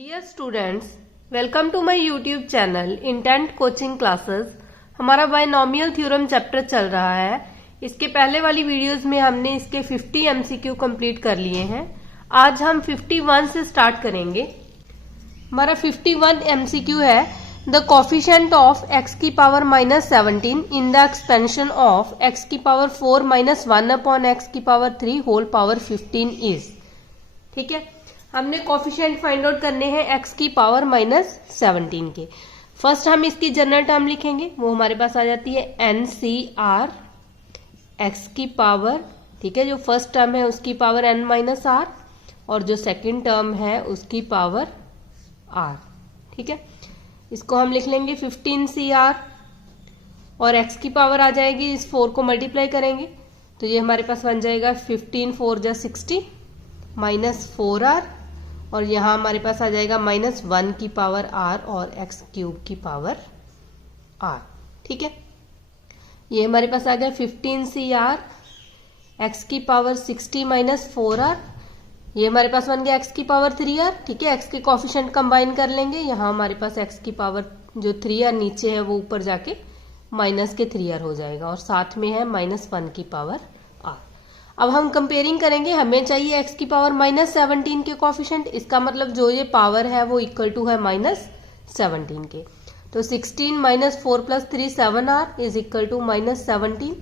Dear students, welcome to my YouTube channel intent coaching classes. हमारा binomial theorem chapter चल रहा है। इसके पहले वाली वीडियोस में हमने इसके 50 एमसीक्यू कंप्लीट कर लिए हैं। आज हम 51 से स्टार्ट करेंगे। हमारा 51 एमसीक्यू है, द कोफिशिएंट ऑफ एक्स की power -17 in the expansion of x की पावर 4 - 1 अपॉन एक्स की पावर 3 होल पावर 15 इज। ठीक है, हमने कोफिशिएंट फाइंड आउट करने हैं एक्स की पावर -17 के। फर्स्ट हम इसकी जनरल टर्म लिखेंगे, वो हमारे पास आ जाती है NCR एक्स की पावर, ठीक है, जो फर्स्ट टर्म है उसकी पावर n-r और जो सेकंड टर्म है उसकी पावर r। ठीक है, इसको हम लिख लेंगे 15CR और x की पावर आ जाएगी, इस 4 को मल्टीप्लाई करेंगे तो ये हमारे पास बन जाएगा 15 4 जा 60 -4r और यहाँ हमारे पास आ जाएगा -1 की पावर r और x क्यूब की पावर r। ठीक है, ये हमारे पास आ गया 15CR x की पावर 60 -4r, ये हमारे पास बन गया x की पावर 3r। ठीक है, x के कोफिशिएंट कंबाइन कर लेंगे, यहाँ हमारे पास x की पावर जो 3r नीचे है वो ऊपर जाके माइनस के 3r हो जाएगा और साथ में है -1 की पावर r। अब हम कंपेयरिंग करेंगे, हमें चाहिए x की पावर -17 के कोफिशिएंट, इसका मतलब जो ये पावर है वो इक्वल टू है -17 के। तो 16 - 4 + 3 7r is equal to -17,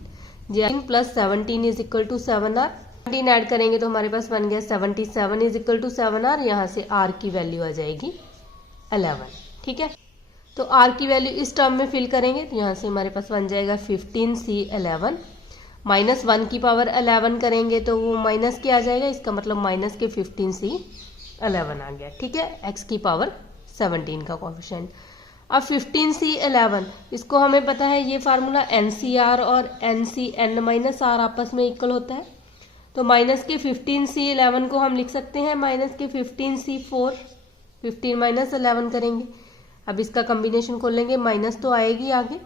17 is equal to 7r। 17 add करेंगे तो हमारे पास बन गया 77 इज इक्वल टू 7r। यहाँ से r की वैल्यू आ जाएगी 11। ठीक है, तो r की वैल्यू इस टर्म में फिल करेंगे तो यहाँ से हमारे पास बन जाएगा 15C11 -1 की पावर 11 करेंगे तो वो माइनस के आ जाएगा, इसका मतलब माइनस के 15C11 आ गया। ठीक है, x की पावर 17 का कोफिशिएंट। अब 15C11 इसको हमें पता है ये फार्मूला NCR और NCn-r आपस में इक्वल होता है, तो माइनस के 15C11 को हम लिख सकते हैं माइनस के 15C4, 15 - 11 करेंगे। अब इसका कॉम्बिनेशन खोल लेंगे, माइनस तो आएगी आगे,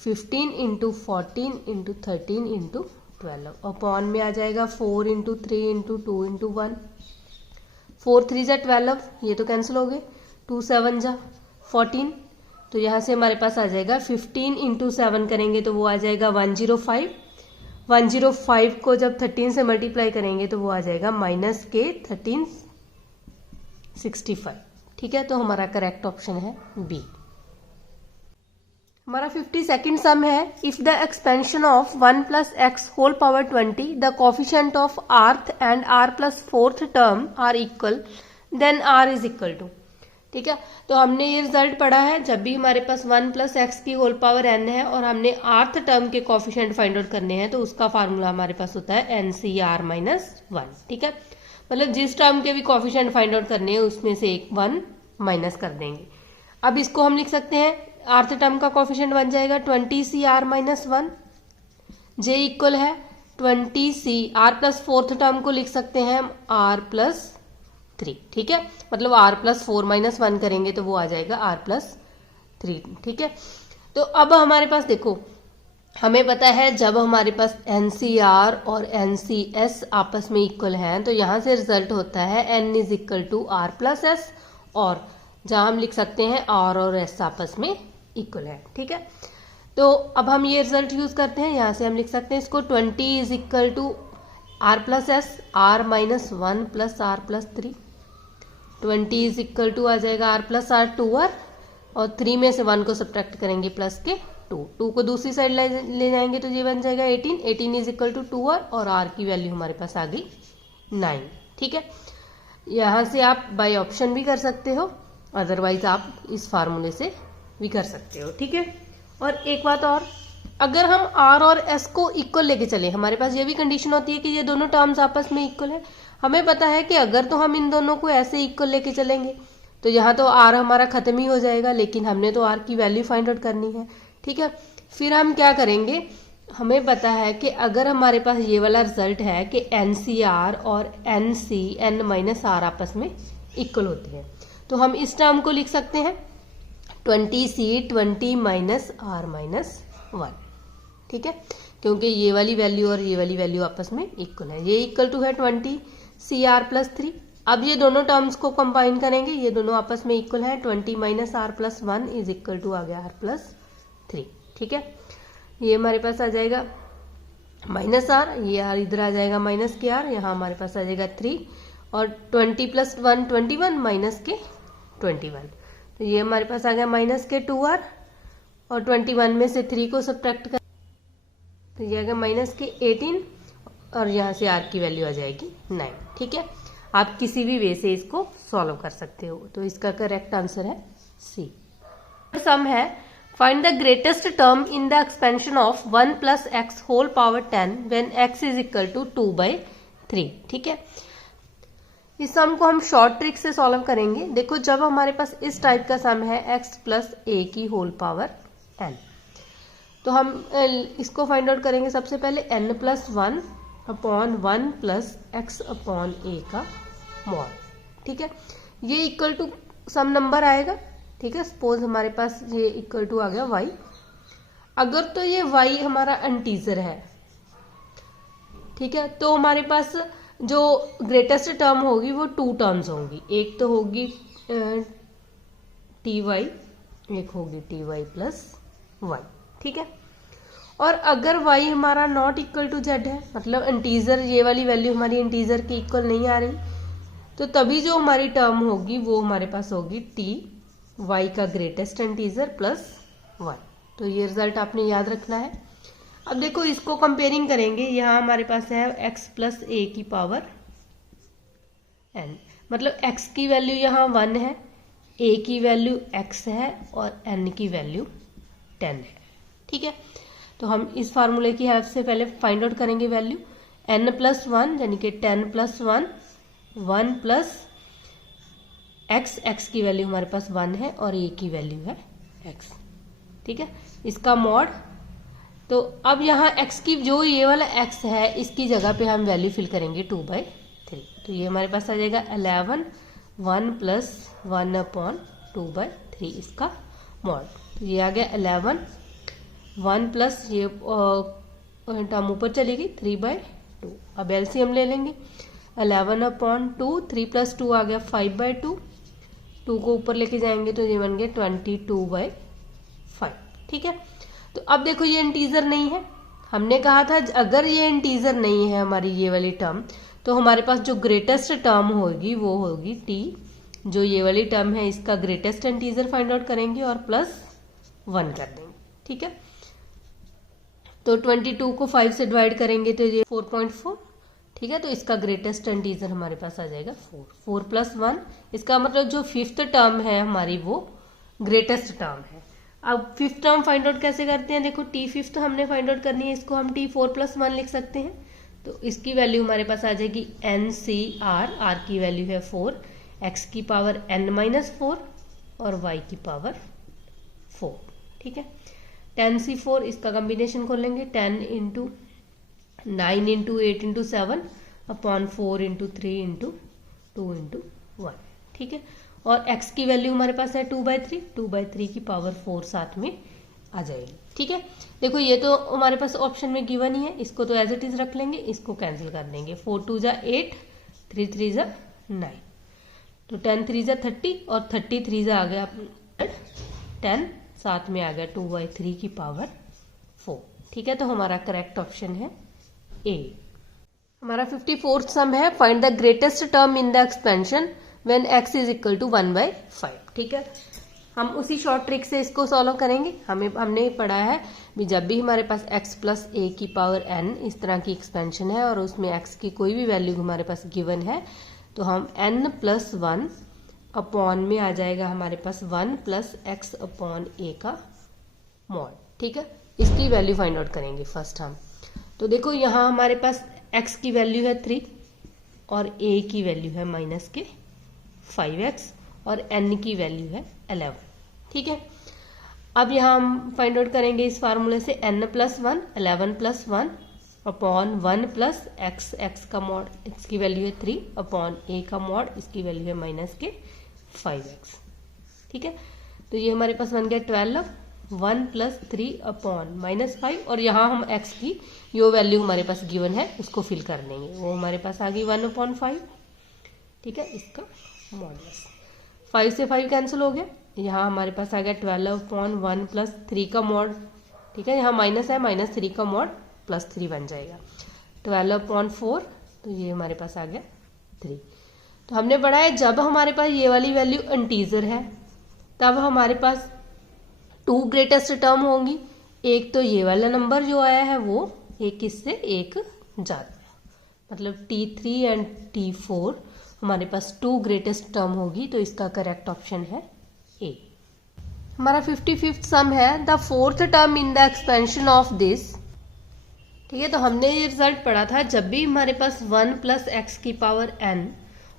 15 × 14 × 13 × 12 अपॉन में आ जाएगा 4 × 3 × 2 × 1, 4 3 जा 12, ये तो कैंसिल हो गए, 2 7 जा 14, तो यहाँ से हमारे पास आ जाएगा 15 × 7 करेंगे तो वो आ जाएगा 105। 105 को जब 13 से मल्टीप्लाई करेंगे तो वो आ जाएगा माइनस के 1365। ठीक है, तो हमारा करेक्ट ऑप्शन है बी। हमारा 52nd सम है, if the expansion of 1 + x whole power 20 the coefficient of rth and r + 4th term are equal then r is equal to. ठीक है, तो हमने ये रिजल्ट पढ़ा है, जब भी हमारे पास 1 + x की होल पावर n है और हमने rth टर्म के कोफिशिएंट फाइंड आउट करने हैं तो उसका फार्मूला हमारे पास होता है NCR - 1। ठीक है, मतलब जिस टर्म के भी कोफिशिएंट फाइंड आउट करने हैं उसमें से एक 1 माइनस कर देंगे। अब इसको हम लिख सकते हैं, rth टर्म का कोफिशिएंट बन जाएगा 20CR - 1, j इक्वल है 20C, r + 4th टर्म को लिख सकते हैं हम r + 3। ठीक है, मतलब r + 4 - 1 करेंगे तो वो आ जाएगा r + 3। ठीक है, तो अब हमारे पास देखो, हमें पता है जब हमारे पास NCR और NCS आपस में इक्वल हैं तो यहाँ से रिजल्ट होता है n is equal to r + s, और जहाँ हम लिख सकते हैं r और s आपस में इक्वल है। ठीक है, तो अब हम ये रिजल्ट यूज करते हैं, यहाँ से हम लिख सकते हैं इसको 20 is equal to r + s r - 1 + r + 3, 20 is equal to आ जाएगा r + r 2r और 3 में से 1 को सब्ट्रैक्ट करेंगे प्लस के 2 को दूसरी साइड ले जाएंगे तो ये बन जाएगा 18 इज इक्वल टू 2r और r की वैल्यू हमारे पास आ गई 9। ठीक है, यहाँ से आप बाय ऑप्शन भी कर सकते हो, अदरवाइज आप इस फार्मूले से भी कर सकते हो। ठीक है, और एक बात और, अगर हम r और s को इक्वल लेके चले, हमारे पास ये भी कंडीशन होती है कि ये दोनों टर्म्स आपस में इक्वल है। हमें पता है कि अगर तो हम इन दोनों को ऐसे इक्वल लेके चलेंगे तो यहाँ तो r हमारा खत्म ही हो जाएगा, लेकिन हमने तो r की वैल्यू फाइंड आउट करनी है। ठीक है, फिर हम क्या करेंगे, हमें पता है कि अगर हमारे पास ये वाला रिजल्ट है कि NCR और NCn-r आपस में इक्वल होते हैं तो हम इस टर्म को लिख सकते हैं 20C 20 - r - 1। ठीक है, क्योंकि ये वाली वैल्यू और ये वाली वैल्यू आपस में इक्वल है, ये इक्वल टू है 20CR + 3 अब ये दोनों टर्म्स को कंबाइन करेंगे, ये दोनों आपस में इक्वल है, 20 minus R plus 1 is equal to आ गया आर प्लस 3। ठीक है, ये हमारे पास आ जाएगा माइनस आर, ये आर इधर आ जाएगा माइनस के आर, यहाँ हमारे पास आ जाएगा 3 और 20 प्लस 1 21 माइनस के 21, तो ये हमारे पास आ गया माइनस के 2r और 21 में से 3 को सब्ट्रैक्ट कर तो ये आ गया माइनस के 18 और यहाँ से r की वैल्यू आ जाएगी 9। ठीक है, आप किसी भी वे से इसको सॉल्व कर सकते हो, तो इसका करेक्ट आंसर है सी। सम है find the greatest term in the expansion of 1 plus x whole power 10 when x is equal to 2/3। ठीक है, इस सम को हम शॉर्ट ट्रिक से सॉल्व करेंगे। देखो, जब हमारे पास इस टाइप का सम है x प्लस ए की होल पावर n, तो हम इसको फाइंड आउट करेंगे सबसे पहले n plus 1 upon 1 plus x upon A का मॉड। ठीक है, ये इक्वल टू सम नंबर आएगा। ठीक है, सपोज हमारे पास ये इक्वल टू आ गया y। अगर तो ये y हमारा इंटीजर है, ठीक है, तो हमारे पास जो ग्रेटेस्ट टर्म होगी वो 2 टर्म्स होंगी, एक तो होगी टी वाई, एक होगी टी वाई प्लस वाई। ठीक है, और अगर y हमारा नॉट इक्वल टू z है, मतलब इंटीजर, ये वाली वैल्यू हमारी इंटीजर की इक्वल नहीं आ रही, तो तभी जो हमारी टर्म होगी वो हमारे पास होगी टी वाई का ग्रेटेस्ट इंटीजर प्लस 1। तो ये रिजल्ट आपने याद रखना है। अब देखो, इसको कंपेयरिंग करेंगे, यहाँ हमारे पास है x प्लस ए की पावर n, मतलब x की वैल्यू यहाँ 1 है, a की वैल्यू x है और n की वैल्यू 10 है। ठीक है, तो हम इस फार्मूले की हेल्प से पहले फाइंड आउट करेंगे वैल्यू n प्लस 1 यानी कि 10 प्लस 1 1 प्लस x की वैल्यू हमारे पास 1 है और a की वैल्यू है x। ठीक है, इसका मॉड, तो अब यहाँ x की जो ये वाला x है इसकी जगह पे हम वैल्यू फिल करेंगे 2/3, तो ये हमारे पास आ जाएगा 11 1 प्लस 1 अपॉन 2/3 इसका मॉड। तो ये आ गया 11 1 प्लस ये टर्म ऊपर चलेगी 3/2। अब एलसीएम ले लेंगे, 11 अपॉन 2, 3 प्लस 2 आ गया 5/2, 2 को ऊपर लेके जाएंगे तो ये बन गया 22/5। ठीक है, तो अब देखो ये इंटीजर नहीं है, हमने कहा था अगर ये इंटीजर नहीं है हमारी ये वाली टर्म, तो हमारे पास जो ग्रेटेस्ट टर्म होगी वो होगी टी, जो ये वाली टर्म है इसका ग्रेटेस्ट इंटीजर फाइंड आउट करेंगे और प्लस 1 कर देंगे। ठीक है, तो 22 को 5 से डिवाइड करेंगे तो ये 4.4। ठीक है, तो इसका ग्रेटेस्ट इंटीजर हमारे पास आ जाएगा 4 प्लस 1, इसका मतलब जो 5th टर्म है हमारी वो ग्रेटेस्ट टर्म है। अब 5th टर्म फाइंड आउट कैसे करते हैं, देखो टी 5th हमने फाइंड आउट करनी है, इसको हम टी 4 प्लस 1 लिख सकते हैं, तो इसकी वैल्यू हमारे पास आ जाएगी एन सी आर, आर की वैल्यू है 4, एक्स की पावर n माइनस 4 और y की पावर 4। ठीक है, 10c4 इसका कॉम्बिनेशन कर लेंगे, 10 into 9 into 8 into 7 upon 4 into 3 into 2 into 1। ठीक है, और x की वैल्यू हमारे पास है 2/3, 2/3 की पावर 4 साथ में आ जाएगी। ठीक है, देखो ये तो हमारे पास ऑप्शन में गिवन ही है, इसको तो एज इट इज रख लेंगे, इसको कैंसिल कर देंगे, 4 2 जा 8, 3 3 जा 9, तो 10 3 जा 30 और 33 जा आ गया 10, साथ में आ गया 2/3 की पावर 4। ठीक है, तो हमारा करेक्ट ऑप्शन है ए। हमारा 54th सम है find the greatest term in the expansion when x is equal to 1/5। ठीक है, हम उसी शॉर्ट ट्रिक से इसको सॉल्व करेंगे। हमने पढ़ा है भी जब भी हमारे पास x प्लस ए की पावर n इस तरह की एक्सपेंशन है और उसमें x की कोई भी वैल्यू हमारे पास गिवन है, तो हम n प्लस 1 अपॉन में आ जाएगा हमारे पास 1 प्लस एक्स अपॉन ए का मॉड। ठीक है, इसकी वैल्यू फाइंड आउट करेंगे फर्स्ट हम। तो देखो यहाँ हमारे पास x की वैल्यू है 3 और a की वैल्यू है माइनस के 5x और n की वैल्यू है 11। ठीक है, अब यहाँ हम फाइंड आउट करेंगे इस फार्मूले से n plus 1 11 plus 1 upon 1 plus x का मॉड, x की वैल्यू है 3 अपॉन a का मॉड, इसकी वैल्यू है माइनस के 5x। ठीक है, तो ये हमारे पास बन गया 12 1 प्लस 3 अपॉन माइनस 5 और यहाँ हम x की जो वैल्यू हमारे पास गिवन है उसको फिल कर लेंगे, वो हमारे पास आ गई 1/5। ठीक है, इसका मॉडुलस। 5 से 5 कैंसिल हो गया, यहाँ हमारे पास आ गया 12/1 प्लस 3 का मॉड। ठीक है, यहाँ माइनस है, -3 का मॉड प्लस 3 बन जाएगा। 12/4, तो ये हमारे पास आ गया 3। तो हमने पढ़ा है जब हमारे पास ये वाली वैल्यू इंटीजर है तब हमारे पास 2 ग्रेटेस्ट टर्म होंगी। एक तो ये वाला नंबर जो आया है वो एक इससे एक ज्यादा है, मतलब T3 एंड T4 हमारे पास 2 ग्रेटेस्ट टर्म होगी। तो इसका करेक्ट ऑप्शन है ए। हमारा 55th सम है the 4th term in the expansion of this. ठीक है, तो हमने ये रिजल्ट पढ़ा था जब भी हमारे पास 1 प्लस एक्स की पावर n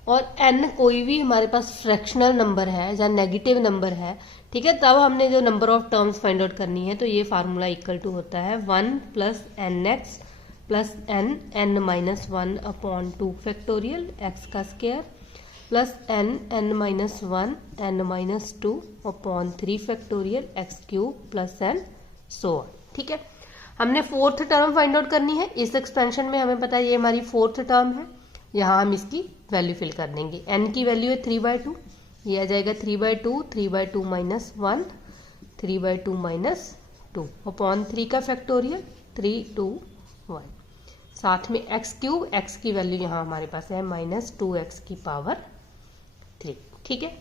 और n कोई भी हमारे पास फ्रैक्शनल नंबर है या नेगेटिव नंबर है, ठीक है, तब हमने जो number of terms find out करनी है तो ये फार्मूला इक्वल टू होता है 1 plus n x plus n minus 1 upon 2 factorial x का square plus n minus 1 n minus 2 upon 3 factorial x cube plus n so on. ठीक है, हमने 4th टर्म फाइंड आउट करनी है। इस एक्सपेंशन में हमें पता है ये हमारी 4th टर्म है, यहाँ हम इसकी वैल्यू फिल कर देंगे। n की वैल्यू है 3/2, ये आ जाएगा 3/2, 3/2 माइनस 1, 3/2 माइनस 2 अपॉन 3 का फैक्टोरियल 3, 2, 1, साथ में एक्स क्यूब, एक्स की वैल्यू यहाँ हमारे पास है -2x की पावर 3। ठीक है,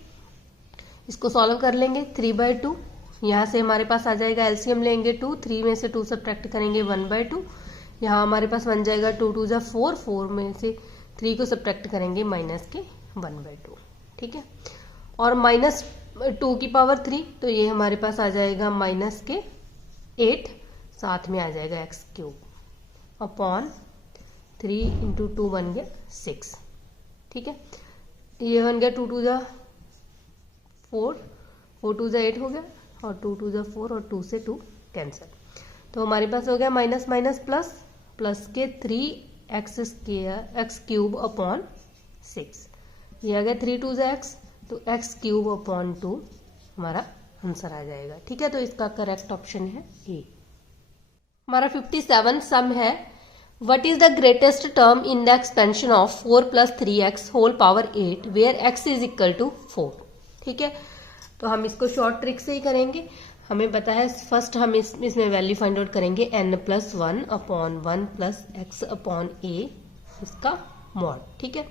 इसको सॉल्व कर लेंगे। 3/2 यहाँ से हमारे पास आ जाएगा, एलसीएम लेंगे 2, 3 में से 2 सब्ट्रैक्ट करेंगे 1/2, यहाँ हमारे पास बन जाएगा 2 2 जा 4, 4 में से 3 को सब्ट्रैक्ट करेंगे माइनस के 1/2। ठीक है, और -2 की पावर 3, तो ये हमारे पास आ जाएगा माइनस के 8, साथ में आ जाएगा एक्स क्यूब अपॉन 3 इंटू 2 बन गया 6। ठीक है, ये बन गया 2 2 जा 4, 4 2 जा 8 हो गया, और 2 2 जा 4 और 2 से 2 कैंसिल। तो हमारे पास हो गया माइनस माइनस प्लस, प्लस के 3x square x cube upon 6, ये आ गया 3 2 जा x, तो एक्स क्यूब अपॉन 2 हमारा आंसर आ जाएगा। ठीक है, तो इसका करेक्ट ऑप्शन है ए। हमारा 57 सम है what is the greatest term in the expansion of 4 plus 3x whole power 8 where x is equal to 4। ठीक है, तो हम इसको शॉर्ट ट्रिक से ही करेंगे। हमें पता है फर्स्ट हम इसमें वैल्यू फाइंड आउट करेंगे n+1 upon 1 plus x upon a, इसका मॉड। ठीक है,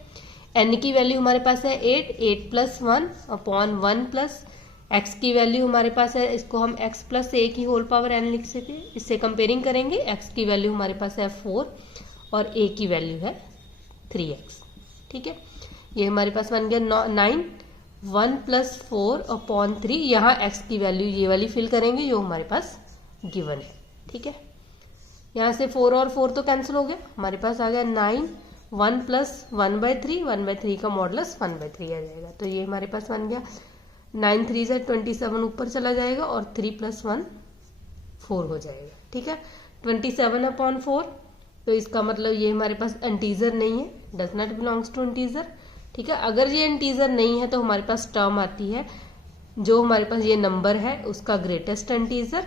n की वैल्यू हमारे पास है 8, 8 प्लस 1 अपॉन 1 प्लस x की वैल्यू हमारे पास है, इसको हम x प्लस a की होल पावर n लिख सकते हैं। इससे कंपेयरिंग करेंगे, x की वैल्यू हमारे पास है 4 और a की वैल्यू है 3x। ठीक है, ये हमारे पास बन गया 9, 1 प्लस 4 अपॉन 3, यहाँ x की वैल्यू ये वाली फिल करेंगे जो हमारे पास गिवन है। ठीक है, यहाँ से 4 और 4 तो कैंसिल हो गया, हमारे पास आ गया 9, 1 प्लस 1/3, 1/3 का मॉडुलस 1/3 आ जाएगा। तो ये हमारे पास बन गया 9 3 से 27 ऊपर चला जाएगा और 3 प्लस 1 4 हो जाएगा। ठीक है, 27 अपॉन 4, तो इसका मतलब ये हमारे पास इंटीजर नहीं है, does not belongs to integer. ठीक है, अगर ये इंटीजर नहीं है तो हमारे पास टर्म आती है जो हमारे पास ये नंबर है उसका ग्रेटेस्ट इंटीजर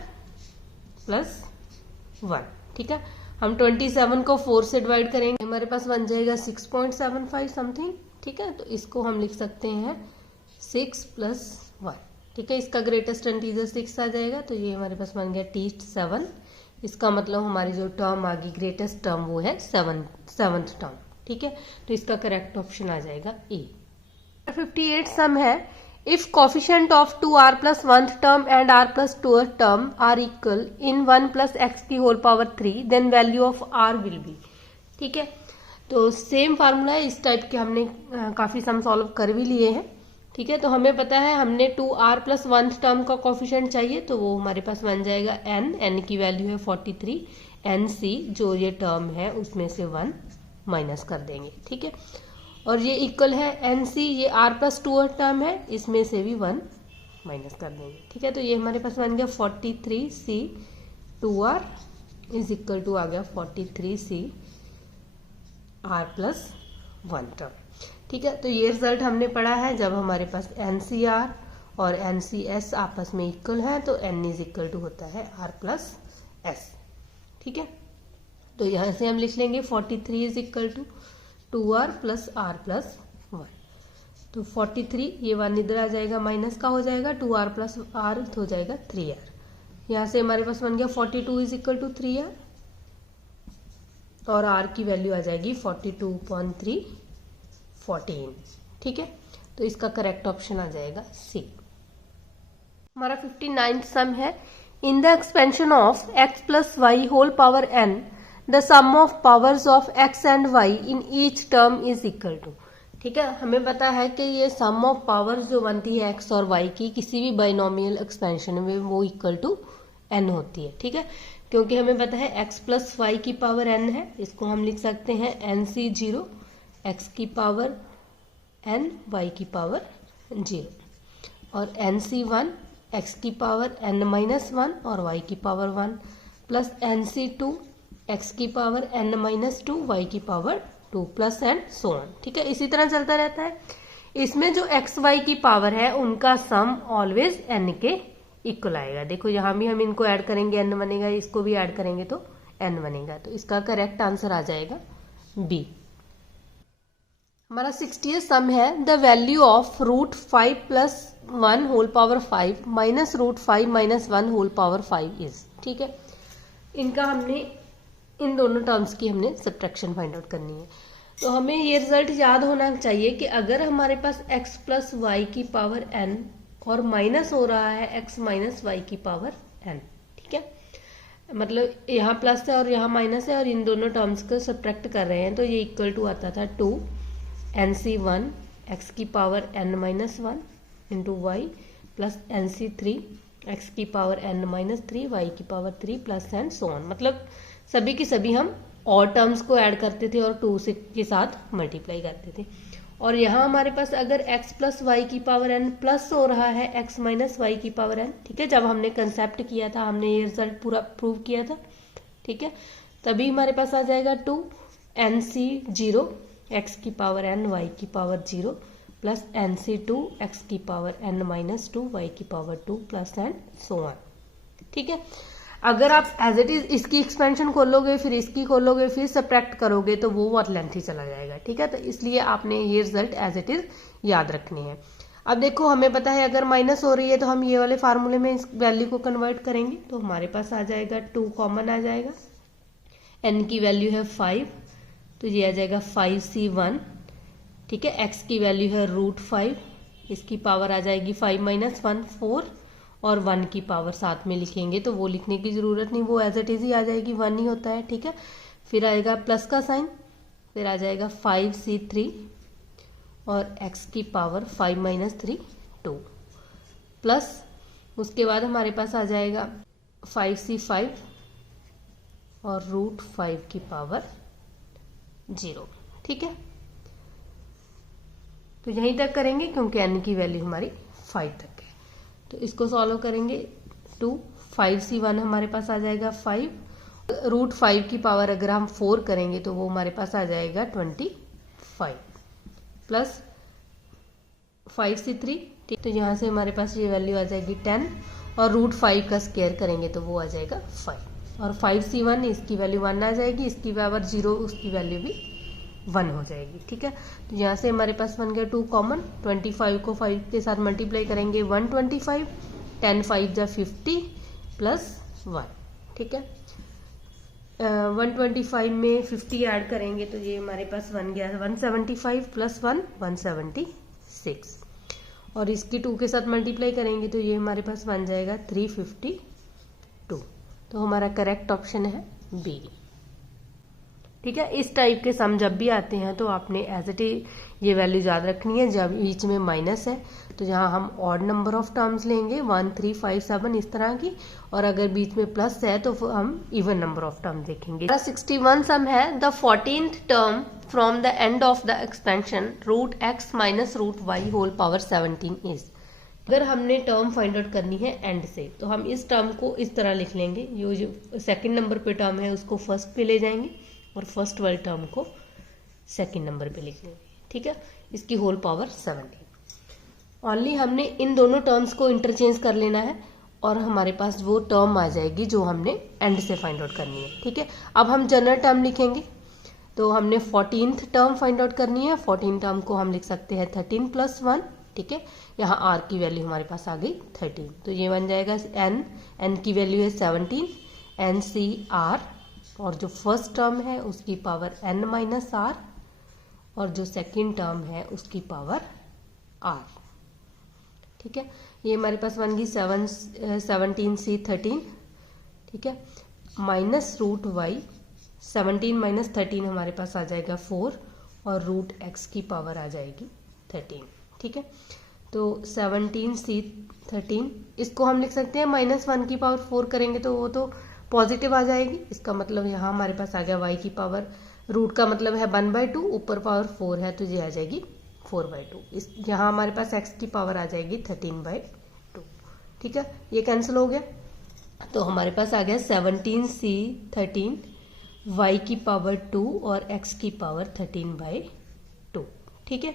प्लस 1। ठीक है, हम 27 को 4 से डिवाइड करेंगे, हमारे पास बन जाएगा 6.75 समथिंग। ठीक है, तो इसको हम लिख सकते हैं 6 प्लस 1। ठीक है, इसका ग्रेटेस्ट इंटीजर 6 आ जाएगा, तो ये हमारे पास बन गया T7। इसका मतलब हमारी जो टर्म आ गई ग्रेटेस्ट टर्म वो है 7th टर्म। ठीक है, तो इसका करेक्ट ऑप्शन आ जाएगा ए। 58 सम है if coefficient of 2r plus 1th term and r plus 2th term are equal in 1 plus x की whole power 3 then value of r will be. ठीक है, तो सेम फार्मूला है, इस टाइप के हमने काफी सम सॉल्व कर भी लिए हैं। ठीक है, तो हमें पता है हमने 2r प्लस 1th टर्म का कोफिशिएंट चाहिए, तो वो हमारे पास बन जाएगा n की वैल्यू है 43, nc जो ये टर्म है उसमें से 1 माइनस कर देंगे। ठीक है, और ये इक्वल है nc, ये r प्लस 2th टर्म है, इसमें से भी 1 माइनस कर देंगे। ठीक है, तो ये हमारे पास बन गया 43c 2r is equal to आ गया 43c r प्लस 1 टर्म। ठीक है, तो ये रिजल्ट हमने पढ़ा है जब हमारे पास NCR और NCS आपस में इक्वल है तो n इज इक्वल टू होता है r प्लस s। ठीक है, तो यहाँ से हम लिख लेंगे 43 is equal to 2r plus r plus 1। तो 43, ये 1 इधर आ जाएगा, माइनस का हो जाएगा 2r प्लस r हो जाएगा 3r। यहाँ से हमारे पास बन गया 42 इज इक्वल टू 3r और r की वैल्यू आ जाएगी 42.314। ठीक है, तो इसका करेक्ट ऑप्शन आ जाएगा सी। हमारा 59th सम है, in the expansion of x plus y whole power n the sum of powers of x and y in each term is equal to. ठीक है, हमें पता है कि ये सम ऑफ पावर्स जो बनती है x और y की किसी भी बाइनोमियल एक्सपेंशन में वो इक्वल टू n होती है। ठीक है, क्योंकि हमें पता है x प्लस वाई की पावर n है, इसको हम लिख सकते हैं nc0 x की पावर n y की पावर 0 और nc1 x की पावर n माइनस 1 और y की पावर 1 प्लस nc2 x की पावर n माइनस 2 y की power 2 plus and so on. ठीक है, इसी तरह चलता रहता है। इसमें जो x y की पावर है उनका सम ऑलवेज n के इक्वल आएगा। देखो यहाँ भी हम इनको ऐड करेंगे n बनेगा, इसको भी ऐड करेंगे तो n बनेगा, तो इसका करेक्ट आंसर आ जाएगा बी। हमारा 60th सम है, the value of root 5 plus 1 whole power 5 minus root 5 minus 1 whole power 5 is. ठीक है, इनका हमने इन दोनों टर्म्स की हमने सब्ट्रैक्शन फाइंड आउट करनी है। तो हमें ये रिजल्ट याद होना चाहिए कि अगर हमारे पास x प्लस वाई की पावर n और माइनस हो रहा है x माइनस वाई की पावर n, ठीक है, मतलब यहाँ प्लस है और यहाँ माइनस है और इन दोनों टर्म्स को सब्ट्रैक्ट कर रहे हैं, तो ये इक्वल टू आता था 2 nc1 x की power n minus 1 into y plus nc3 x की पावर n माइनस 3 y की power 3 plus and so on. मतलब सभी की सभी हम और टर्म्स को ऐड करते थे और 2 से के साथ मल्टीप्लाई करते थे। और यहाँ हमारे पास अगर x प्लस वाई की पावर n प्लस हो रहा है x माइनस वाई की पावर n, ठीक है, जब हमने कंसेप्ट किया था, हमने ये रिजल्ट पूरा प्रूव किया था, ठीक है, तभी हमारे पास आ जाएगा 2 nc0 x की पावर n y की पावर 0 प्लस nc2 x की पावर n माइनस 2 y की power 2 plus and so on. ठीक है, अगर आप एज इट इज इसकी एक्सपेंशन खोलोगे फिर इसकी खोलोगे फिर सब्ट्रैक्ट करोगे तो वो बहुत लेंथी चला जाएगा। ठीक है, तो इसलिए आपने ये रिजल्ट एज इट इज याद रखनी है। अब देखो हमें पता है अगर माइनस हो रही है तो हम ये वाले फार्मूले में इस वैल्यू को कन्वर्ट करेंगे, तो हमारे पास आ जाएगा 2 कॉमन आ जाएगा, n की वैल्यू है 5 तो ये आ जाएगा 5c1। ठीक है, x की वैल्यू है रूट 5, इसकी पावर आ जाएगी 5 माइनस 1 4 और 1 की पावर साथ में लिखेंगे तो वो लिखने की जरूरत नहीं, वो एज इट इज ही आ जाएगी, 1 ही होता है। ठीक है, फिर आएगा प्लस का साइन, फिर आ जाएगा 5c3 और x की पावर 5 माइनस 3 2 प्लस उसके बाद हमारे पास आ जाएगा 5c5 और रूट 5 की पावर 0। ठीक है, तो यहीं तक करेंगे क्योंकि n की वैल्यू हमारी 5 तक है, तो इसको सॉल्व करेंगे 2 5c1 हमारे पास आ जाएगा 5, रूट 5 की पावर अगर हम 4 करेंगे तो वो हमारे पास आ जाएगा 25 प्लस 5c3। ठीक, तो यहाँ से हमारे पास ये वैल्यू आ जाएगी 10 और रूट 5 का स्क्वायर करेंगे तो वो आ जाएगा 5 और 5c1 इसकी वैल्यू 1 आ जाएगी, इसकी पावर 0 उसकी वैल्यू भी 1 हो जाएगी। ठीक है, तो यहाँ से हमारे पास बन गया 2 कॉमन, 25 को 5 के साथ मल्टीप्लाई करेंगे 125, 10 5 जा 50 प्लस 1। ठीक है, 125 में 50 ऐड करेंगे तो ये हमारे पास बन गया 175 प्लस 1 176 और इसकी 2 के साथ मल्टीप्लाई करेंगे तो ये हमारे पास बन जाएगा 352। तो हमारा करेक्ट ऑप्शन है बी। ठीक है, इस टाइप के सम जब भी आते हैं तो आपने एज इट इज ये वैल्यू याद रखनी है। जब बीच में माइनस है तो यहाँ हम ऑड नंबर ऑफ टर्म्स लेंगे 1 3 5 7 इस तरह की, और अगर बीच में प्लस है तो हम इवन नंबर ऑफ टर्म देखेंगे। 61 सम है, the 14th term from the end of the expansion root x minus root y whole power 17 is. अगर हमने टर्म फाइंड आउट करनी है एंड से तो हम इस टर्म को इस तरह लिख लेंगे, ये जो सेकंड नंबर पे टर्म है उसको फर्स्ट पे ले जाएंगे और फर्स्ट वाले टर्म को सेकंड नंबर पे लिख लेंगे। ठीक है, इसकी होल पावर 17। ओनली हमने इन दोनों टर्म्स को इंटरचेंज कर लेना है और हमारे पास वो टर्म आ जाएगी जो हमने एंड से फाइंड आउट करनी है। ठीक है, अब हम जनरल टर्म लिखेंगे, तो हमने 14th टर्म फाइंड आउट करनी है। 14 टर्म को हम लिख सकते हैं 13 + 1, ठीक है। यहाँ r की वैल्यू हमारे पास आ गई 13, तो ये बन जाएगा n की वैल्यू है 17, NCR, और जो फर्स्ट टर्म है उसकी पावर n - r, और जो सेकेंड टर्म है उसकी पावर r, ठीक है। ये हमारे पास बन गई 17C13, ठीक है, -√y, 17 - 13 हमारे पास आ जाएगा 4, और √x की पावर आ जाएगी 13, ठीक है। तो 17C13 इसको हम लिख सकते हैं -1 की पावर 4 करेंगे तो वो तो पॉजिटिव आ जाएगी। इसका मतलब यहाँ हमारे पास आ गया y की पावर, रूट का मतलब है 1/2, ऊपर पावर 4 है तो ये आ जाएगी 4/2। इस यहाँ हमारे पास x की पावर आ जाएगी 13/2, ठीक है। ये कैंसिल हो गया तो हमारे पास आ गया 17C13, y की पावर 2 और x की पावर 13/2, ठीक है।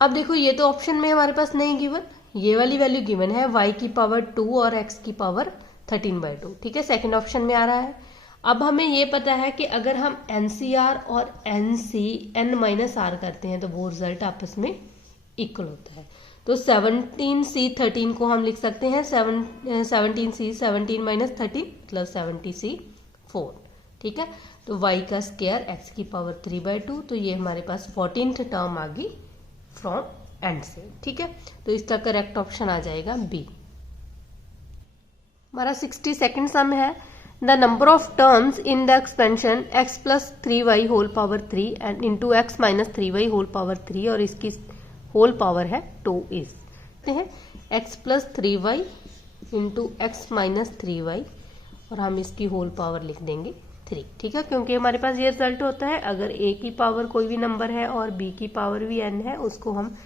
अब देखो ये तो ऑप्शन में हमारे पास नहीं गिवन, ये वाली वैल्यू गिवन है y की पावर 2 और x की पावर 13/2, ठीक है, सेकंड ऑप्शन में आ रहा है। अब हमें ये पता है कि अगर हम NCR और n-r करते हैं तो वो रिजल्ट आपस में इक्वल होता है। तो 17C13 को हम लिख सकते हैं 17C17 - 13 मतलब 70C4, ठीक है। तो y का स्क्वायर x की पावर 3/2, तो ये हमारे पास 14th टर्म आ गई फ्रॉम एंड से, ठीक है। तो इसका करेक्ट ऑप्शन आ जाएगा बी। हमारा 62nd सम है, the number of terms in the expansion x + 3y whole power 3 and into x - 3y whole power 3, और इसकी होल पावर है 2 is x + 3y into x - 3y, और हम इसकी होल पावर लिख देंगे 3, ठीक है, क्योंकि हमारे पास ये रिजल्ट होता है अगर a की पावर कोई भी नंबर है और b की पावर भी n है, उसको हम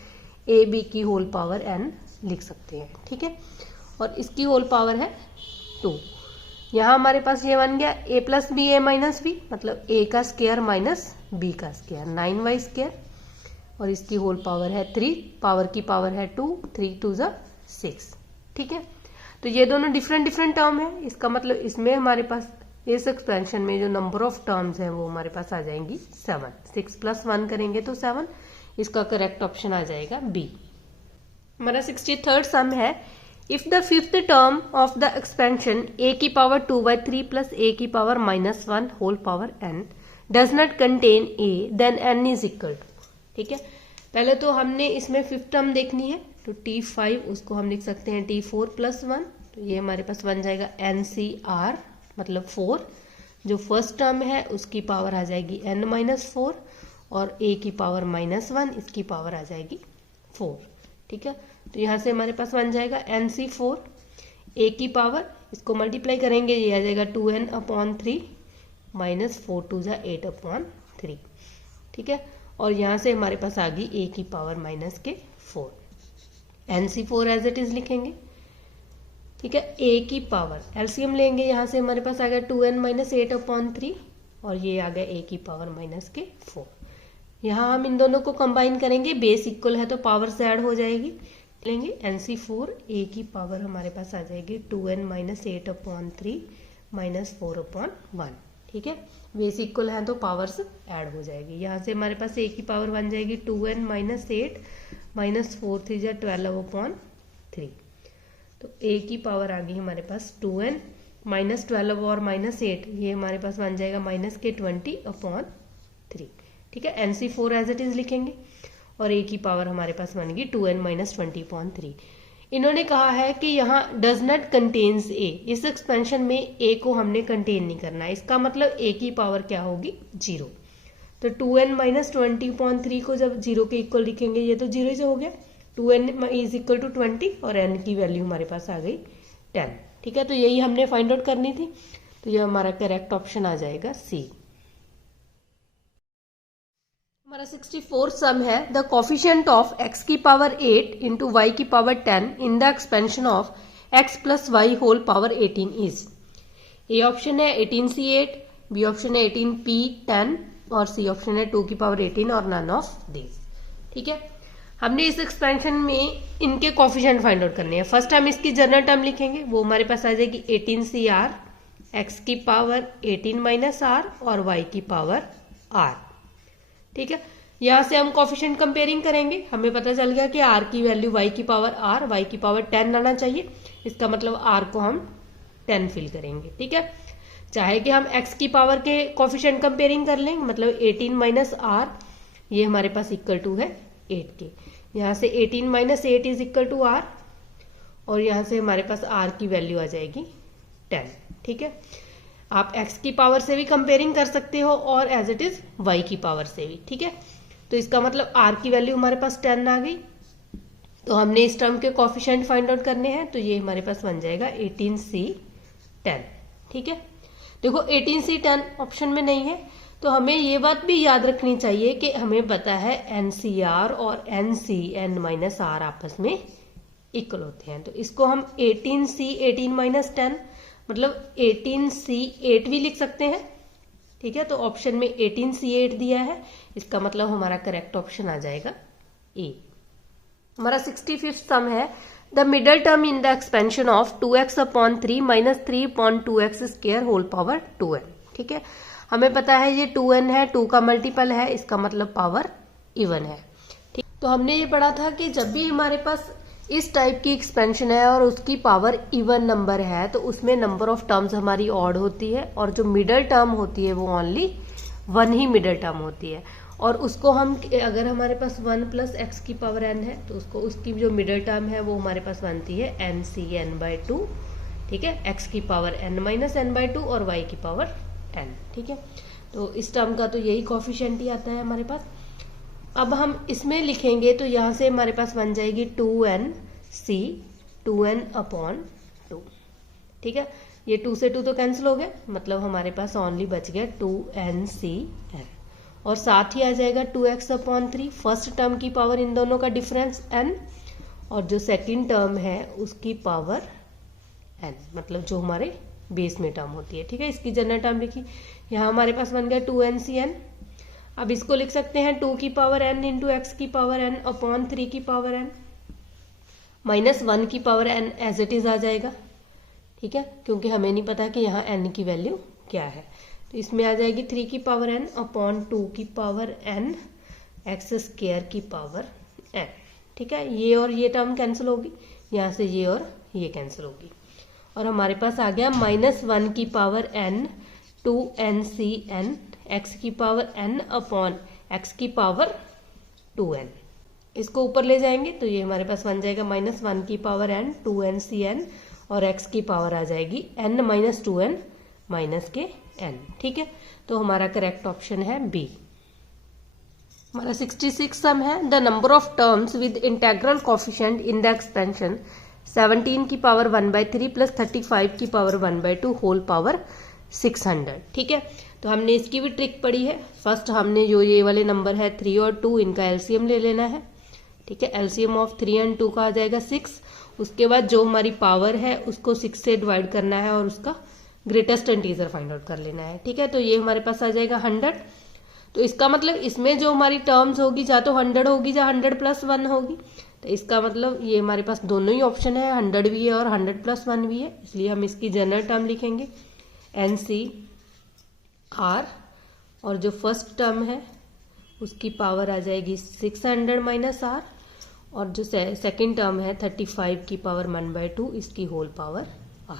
ab की होल पावर n लिख सकते हैं, ठीक है। और इसकी होल पावर है 2। यहाँ हमारे पास ये बन गया a + b a - b, मतलब a का स्क्वायर माइनस b का स्क्वायर 9y², और इसकी होल पावर है 3, पावर की पावर है 2, 3 × 2 = 6, ठीक है। तो ये दोनों डिफरेंट टर्म है, इसका मतलब इसमें हमारे पास इस एक्सपेंशन में जो नंबर ऑफ टर्म्स हैं वो हमारे पास आ जाएंगी 7, 6 + 1 करेंगे तो 7, इसका करेक्ट ऑप्शन आ जाएगा बी। हमारा 63rd सम है, if the 5th term of the expansion a की पावर 2/3 + a की power -1 whole power n does not contain a then n is equal to, ठीक है। पहले तो हमने इसमें 5th टर्म देखनी है, तो T5 उसको हम लिख सकते हैं T4 + 1, तो ये हमारे पास बन जाएगा NCR मतलब 4, जो फर्स्ट टर्म है उसकी पावर आ जाएगी n - 4, और a की पावर -1, इसकी पावर आ जाएगी 4, ठीक है। तो यहाँ से हमारे पास बन जाएगा NC4, a की पावर इसको मल्टीप्लाई करेंगे, ये आ जाएगा 2n/3 -4 × 2 = 8/3, ठीक है। और यहाँ से हमारे पास आ गई a की power -4, NC4 as it is लिखेंगे, ठीक है। a की पावर एलसीएम लेंगे, यहाँ से हमारे पास आ गया 2n - 8/3, और ये आ गया a की पावर -4। यहाँ हम इन दोनों को कंबाइन करेंगे, बेस इक्वल है तो पावर से ऐड हो जाएगी, लेंगे NC4, a की पावर हमारे पास आ जाएगी 2n - 8/3 -4/1, ठीक है। बेस इक्वल है तो पावर्स ऐड हो जाएगी, यहाँ से हमारे पास a की पावर बन जाएगी 2n - 8 -4 × 3 = 12/3, तो a की पावर आ गई हमारे पास 2n -12 और -8, ये हमारे पास बन जाएगा -20/3, ठीक है। NC4 एज इट इज लिखेंगे, और a की पावर हमारे पास बन गई 2n - 20/3। इन्होंने कहा है कि यहाँ डज नॉट कंटेन्स a, इस एक्सपेंशन में a को हमने कंटेन नहीं करना है, इसका मतलब a की पावर क्या होगी 0, तो 2n - 20/3 को जब 0 के इक्वल लिखेंगे ये तो 0 से हो गया, 2n = 20 और n की वैल्यू हमारे पास आ गई 10, ठीक है। तो यही हमने फाइंड आउट करनी थी, तो ये हमारा करेक्ट ऑप्शन आ जाएगा सी। हमारा 64 सम है, द कोफिशिएंट ऑफ x की पावर 8 इंटू y की power 10 in the expansion of x + y whole power 18 is. A option है 18C8, बी ऑप्शन है 18P10, और सी ऑप्शन है 2 की पावर 18 और नन ऑफ दिस, ठीक है। हमने इस एक्सपेंशन में इनके कोफिशिएंट फाइंड आउट करने हैं। फर्स्ट हम इसकी जनरल टर्म लिखेंगे, वो हमारे पास आ जाएगी 18CR, x की पावर 18 - r और y की पावर आर। ठीक है, यहां से हम कोफिशिएंट कंपेयरिंग करेंगे, हमें पता चल गया कि आर की वैल्यू वाई की पावर आर, वाई की पावर 10 आना चाहिए। इसका मतलब आर को हम 10 फिल करेंगे। ठीक है, चाहे कि हम एक्स की पावर के कोफिशिएंट कंपेयरिंग कर लें, मतलब 18 माइनस आर, ये हमारे पास इक्वल टू है 8 के। यहां से 18 minus 8 is equal to R, और यहां से हमारे पास आर की वैल्यू आ जाएगी 10। ठीक है, आप एक्स की पावर से भी कंपेयरिंग कर सकते हो और एज इट इज वाई की पावर से भी। ठीक है, तो इसका मतलब आर की वैल्यू हमारे पास 10 आ गई। तो हमने इस टर्म के कोफिशिएंट फाइंड आउट करने हैं, तो ये हमारे पास बन जाएगा 18C 10। ठीक है, देखो 18C 10 ऑप्शन में नहीं है, तो हमें ये बात भी याद रखनी चाहिए कि हमें पता है NCR और NCN माइनस आर आपस में इक्वल होते हैं। तो इसको हम 18C 18 माइनस 10 मतलब 18C 8 भी लिख सकते हैं। ठीक है, तो ऑप्शन में 18C 8 दिया है, इसका मतलब हमारा करेक्ट ऑप्शन आ जाएगा ए। हमारा 65th सम है, the middle term in the expansion of 2x upon 3 minus 3 upon 2x square whole power 2n। ठीक है, हमें पता है ये 2n है, 2 का मल्टीपल है, इसका मतलब पावर इवन है। ठीक, तो हमने ये पढ़ा था कि जब भी हमारे पास इस टाइप की एक्सपेंशन है और उसकी पावर इवन नंबर है, तो उसमें नंबर ऑफ टर्म्स हमारी ऑड होती है, और जो मिडल टर्म होती है वो ओनली 1 ही मिडल टर्म होती है। और उसको हम, अगर हमारे पास 1 प्लस एक्स की पावर n है, तो उसको उसकी जो मिडल टर्म है वो हमारे पास बनती है NCn/2। ठीक है, x की पावर n माइनस n/2 और y की पावर n। ठीक है, तो इस टर्म का तो यही कोफिशिएंट ही आता है हमारे पास। अब हम इसमें लिखेंगे तो यहां से हमारे पास बन जाएगी 2nc 2n अपॉन 2। ठीक है, ये 2 से 2 तो कैंसिल हो गया, मतलब हमारे पास ओनली बच गया 2ncn, और साथ ही आ जाएगा 2x अपॉन 3, फर्स्ट टर्म की पावर इन दोनों का डिफरेंस n, और जो सेकंड टर्म है उसकी पावर n, मतलब जो हमारे बेस में टर्म होती है। ठीक है, इसकी जनरल टर्म लिखी, यहाँ हमारे पास बन गया 2ncn। अब इसको लिख सकते हैं 2 की पावर n इंटू एक्स की पावर n अपॉन 3 की पावर n माइनस 1 की power n as it is आ जाएगा। ठीक है, क्योंकि हमें नहीं पता कि यहाँ n की वैल्यू क्या है, तो इसमें आ जाएगी 3 की पावर n अपॉन 2 की पावर n एक्स स्क्वायर की पावर n। ठीक है, ये और ये टर्म कैंसिल होगी, यहाँ से ये और ये कैंसिल होगी, और हमारे पास आ गया -1 की पावर n 2ncn एक्स की पावर n अपॉन एक्स की पावर 2n। इसको ऊपर ले जाएंगे तो ये हमारे पास बन जाएगा -1 की पावर n 2ncn, और x की पावर आ जाएगी n माइनस 2n माइनस के n। ठीक है, तो हमारा करेक्ट ऑप्शन है बी। हमारा 66 सम है, the number of terms with integral coefficient in the expansion 17 की पावर 1/3 प्लस 35 की पावर 1/2 होल पावर 600। ठीक है, तो हमने इसकी भी ट्रिक पढ़ी है। फर्स्ट हमने जो ये वाले नंबर है 3 और 2, इनका एलसीएम ले लेना है। ठीक है, एलसीएम ऑफ 3 एंड 2 का आ जाएगा 6। उसके बाद जो हमारी पावर है उसको 6 से डिवाइड करना है और उसका ग्रेटेस्ट इंटीजर फाइंड आउट कर लेना है। ठीक है, तो ये हमारे पास आ जाएगा 100। तो इसका मतलब इसमें जो हमारी टर्म्स होगी या तो 100 होगी या 100 प्लस 1 होगी, तो इसका मतलब ये हमारे पास दोनों ही ऑप्शन है, 100 भी है और 100 प्लस 1 भी है, इसलिए हम इसकी जनरल टर्म लिखेंगे NCR, और जो फर्स्ट टर्म है उसकी पावर आ जाएगी 600 माइनस R, और जो सेकंड टर्म है 35 की पावर 1/2 इसकी होल पावर R।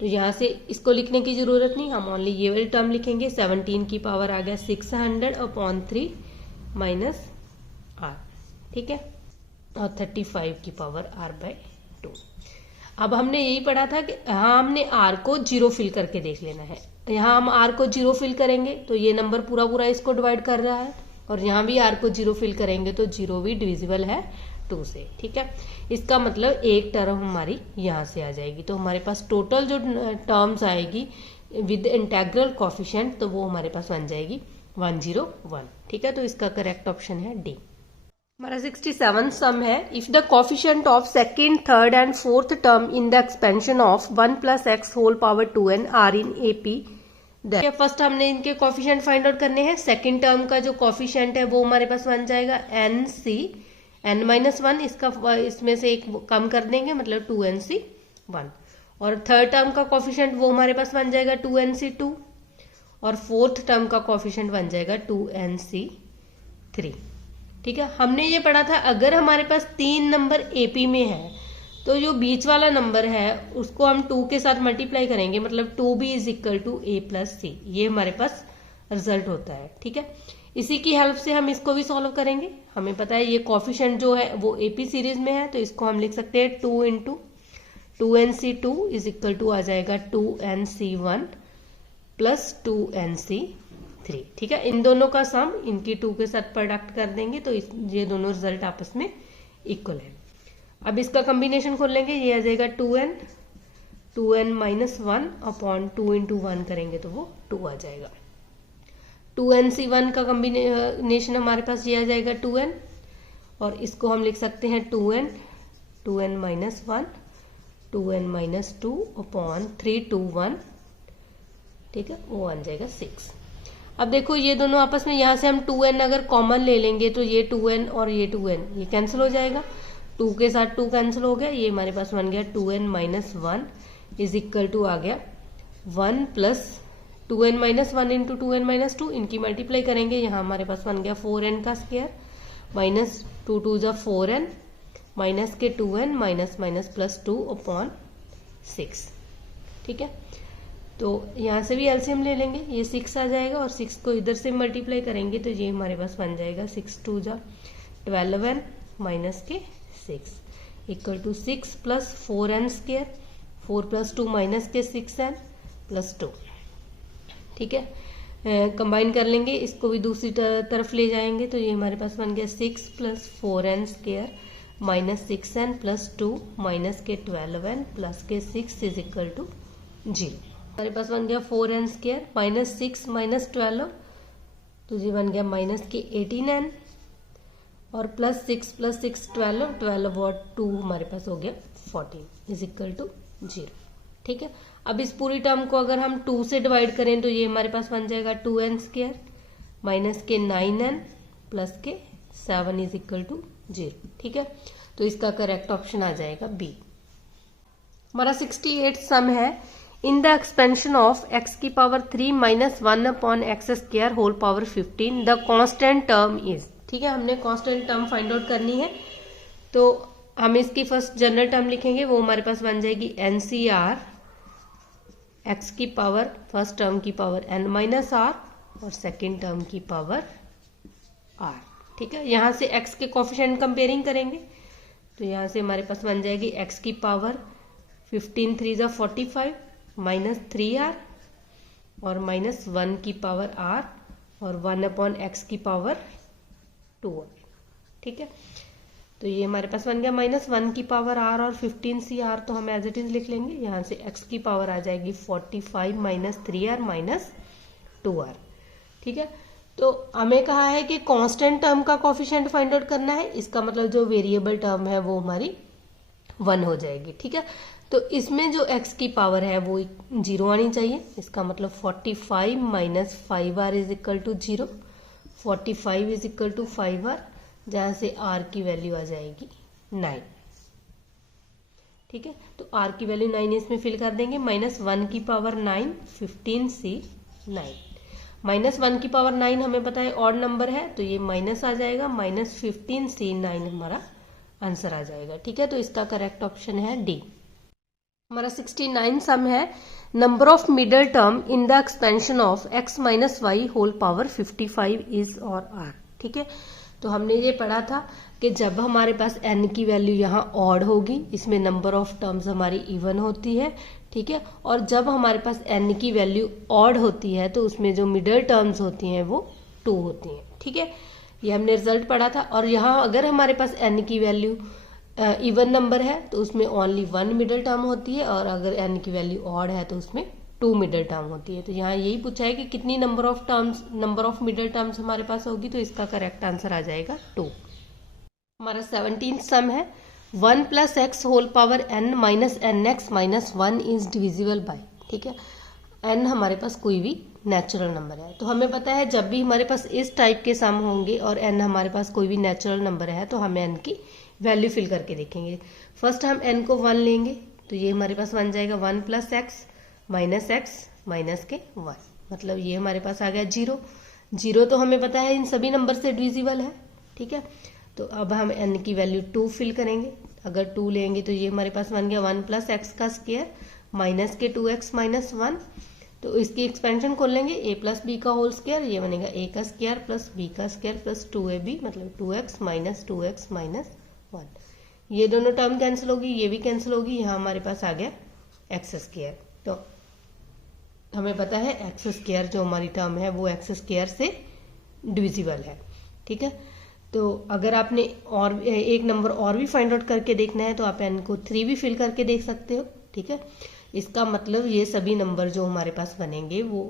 तो यहाँ से इसको लिखने की जरूरत नहीं, हम ओनली ये वाली टर्म लिखेंगे। 17 की पावर आ गया 600 अपॉन 3 माइनस R। ठीक है, और 35 की पावर R/2। अब हमने यही पढ़ा था कि यहाँ हमने R को 0 फिल करके देख लेना है। यहाँ हम R को 0 फिल करेंगे तो ये नंबर पूरा पूरा इसको डिवाइड कर रहा है, और यहाँ भी R को 0 फिल करेंगे तो 0 भी डिविजिबल है 2 से। ठीक है, इसका मतलब एक टर्म हमारी यहाँ से आ जाएगी, तो हमारे पास टोटल जो टर्म्स आएगी विद इंटेग्रल कोफिशिएंट, तो वो हमारे पास बन जाएगी 101। ठीक है, तो इसका करेक्ट ऑप्शन है डी। हमारा 67 सम है, if the coefficient of second, third and fourth term in the expansion of 1 plus x whole power 2n are in AP. First हमने इनके कोफिशिएंट फाइंड आउट करने हैं। सेकेंड टर्म का जो coefficient है वो हमारे पास बन जाएगा n-1, इसका इसमें से एक कम कर देंगे, मतलब 2nc1, और थर्ड टर्म का कोफिशिएंट वो हमारे पास बन जाएगा 2nc2, और फोर्थ टर्म का कोफिशिएंट बन जाएगा 2nc3। ठीक है, हमने ये पढ़ा था अगर हमारे पास 3 नंबर एपी में है तो जो बीच वाला नंबर है उसको हम 2 के साथ मल्टीप्लाई करेंगे, मतलब 2b is equal to a plus c, ये हमारे पास रिजल्ट होता है। ठीक है, इसी की हेल्प से हम इसको भी सॉल्व करेंगे। हमें पता है ये कोफिशिएंट जो है वो एपी सीरीज में है, तो इसको हम लिख सकते हैं 2 into 2nc2 is equal to आ जाएगा 2nc1 प्लस 2nc3। ठीक है, इन दोनों का सम इनकी 2 के साथ प्रोडक्ट कर देंगे तो ये दोनों रिजल्ट आपस में इक्वल है। अब इसका कॉम्बिनेशन खोल लेंगे, ये आ जाएगा 2n माइनस 1 अपॉन 2 इंटू 1 करेंगे तो वो 2 आ जाएगा। 2nc1 का कॉम्बिनेशन हमारे पास ये आ जाएगा 2n, और इसको हम लिख सकते हैं 2n minus 1 2n minus 2 upon 3 2 1। ठीक है, वो आ जाएगा 6। अब देखो ये दोनों आपस में, यहाँ से हम 2n अगर कॉमन ले लेंगे तो ये 2n और ये 2n ये कैंसिल हो जाएगा, 2 के साथ 2 कैंसिल हो गया, ये हमारे पास बन गया 2n minus 1 is equal to आ गया 1 plus 2n minus 1 into 2n minus 2, इनकी मल्टीप्लाई करेंगे, यहाँ हमारे पास बन गया 4n का स्क्वायर माइनस 2 2 जा 4n माइनस के 2n minus minus plus 2 upon 6। ठीक है, तो यहाँ से भी एलसीएम ले लेंगे, ये 6 आ जाएगा और 6 को इधर से मल्टीप्लाई करेंगे तो ये हमारे पास बन जाएगा 6 2 जा 12n माइनस के 6 equal to 6 plus 4n square, 4 plus 2 minus के 6n प्लस 2। ठीक है, कंबाइन कर लेंगे, इसको भी दूसरी तरफ ले जाएंगे तो ये हमारे पास बन गया 6 plus 4n square minus 6n plus 2 minus के 12n प्लस के 6 इज इक्वल टू 0। हमारे पास बन गया 4n स्क्वायर माइनस 6 माइनस 12, तो ये बन गया माइनस के 18n और प्लस 6 12 और 2 हमारे पास हो गया 14 इज इक्वल टू 0। ठीक है, अब इस पूरी टर्म को अगर हम 2 से डिवाइड करें तो ये हमारे पास बन जाएगा 2n स्क्वायर माइनस के 9n प्लस के 7 इज इक्वल टू 0। ठीक है, तो इसका करेक्ट ऑप्शन आ जाएगा बी। हमारा 68 सम है, in the expansion of x की power 3 minus 1 upon x square whole power 15 the constant term is. ठीक है, हमने कांस्टेंट टर्म फाइंड आउट करनी है, तो हम इसकी फर्स्ट जनरल टर्म लिखेंगे, वो हमारे पास बन जाएगी NCR x की पावर फर्स्ट टर्म की पावर n माइनस r और सेकेंड टर्म की पावर r। ठीक है, यहाँ से x के कोफिशिएंट कंपेयरिंग करेंगे तो यहाँ से हमारे पास बन जाएगी x की पावर 15 3 जा 45 माइनस 3r और माइनस 1 की पावर r और 1 अपॉन x की पावर 2r। ठीक है, तो ये हमारे पास बन गया माइनस 1 की पावर r और 15cr, तो हम एज इट इज लिख लेंगे, यहाँ से x की पावर आ जाएगी 45 माइनस 3r माइनस 2r। ठीक है, तो हमें कहा है कि कांस्टेंट टर्म का कोफिशिएंट फाइंड आउट करना है, इसका मतलब जो वेरिएबल टर्म है वो हमारी 1 हो जाएगी। ठीक है, तो इसमें जो x की पावर है वो 0 आनी चाहिए, इसका मतलब 45 minus 5r is equal to 0, 45 is equal to 5r, जहां से r की वैल्यू आ जाएगी 9। ठीक है, तो r की वैल्यू 9 इसमें फिल कर देंगे, माइनस 1 की पावर 9 15c 9 माइनस 1 की पावर 9 हमें पता है ऑड नंबर है, तो ये माइनस आ जाएगा, माइनस 15c 9 हमारा आंसर आ जाएगा। ठीक है, तो इसका करेक्ट ऑप्शन है डी। हमारा 69 सम है, number of middle term in the expansion of x minus y whole power 55 is और आर। ठीक है, तो हमने ये पढ़ा था कि जब हमारे पास n की वैल्यू यहाँ ऑड होगी, इसमें नंबर ऑफ टर्म्स हमारी इवन होती है। ठीक है, और जब हमारे पास n की वैल्यू ऑड होती है तो उसमें जो मिडल टर्म्स होती हैं वो 2 होती हैं। ठीक है, ये हमने रिजल्ट पढ़ा था, और यहाँ अगर हमारे पास n की वैल्यू इवन नंबर है तो उसमें ओनली 1 मिडल टर्म होती है, और अगर n की वैल्यू ऑड है तो उसमें 2 मिडल टर्म होती है। तो यहाँ यही पूछा है कि कितनी नंबर ऑफ मिडल टर्म्स हमारे पास होगी, तो इसका करेक्ट आंसर आ जाएगा 2। हमारा 17 सम है, 1 plus x whole power n minus n x minus 1 is divisible by. ठीक है, n हमारे पास कोई भी नेचुरल नंबर है, तो हमें पता है जब भी हमारे पास इस टाइप के सम होंगे और n हमारे पास कोई भी नेचुरल नंबर है तो हमें n की वैल्यू फिल करके देखेंगे। फर्स्ट हम n को 1 लेंगे, तो ये हमारे पास बन जाएगा 1 प्लस एक्स माइनस के 1 मतलब ये हमारे पास आ गया 0। 0 तो हमें पता है इन सभी नंबर से डिविजिबल है, ठीक है। तो अब हम n की वैल्यू 2 फिल करेंगे। अगर 2 लेंगे तो ये हमारे पास बन गया 1 + x का स्क्वायर माइनस के 2x - 1। तो इसकी एक्सपेंशन खोल लेंगे, a + b का होल स्क्वायर, ये बनेगा a का स्क्वायर प्लस b का स्क्वायर प्लस 2ab, मतलब 2x - 2x - 1। ये दोनों टर्म कैंसिल होगी, ये भी कैंसिल होगी, यहाँ हमारे पास आ गया एक्स स्क्वायर। तो हमें पता है एक्स स्क्वायर जो हमारी टर्म है वो एक्स स्क्वायर से डिविजिबल है, ठीक है। तो अगर आपने और एक नंबर और भी फाइंड आउट करके देखना है तो आप n को 3 भी फिल करके देख सकते हो, ठीक है। इसका मतलब ये सभी नंबर जो हमारे पास बनेंगे वो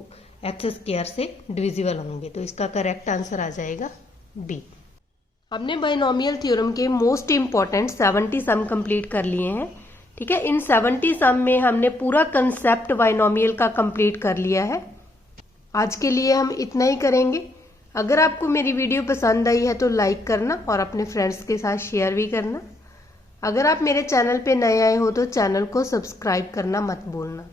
एक्स स्क्वायर से डिविजिबल होंगे। तो इसका करेक्ट आंसर आ जाएगा डी। हमने बायनोमियल थ्योरम के मोस्ट इम्पॉर्टेंट 70 सम कंप्लीट कर लिए हैं, ठीक है। इन 70 सम में हमने पूरा कंसेप्ट बायनोमियल का कंप्लीट कर लिया है। आज के लिए हम इतना ही करेंगे। अगर आपको मेरी वीडियो पसंद आई है तो लाइक करना और अपने फ्रेंड्स के साथ शेयर भी करना। अगर आप मेरे चैनल पे नए आए हो तो चैनल को सब्सक्राइब करना मत भूलना।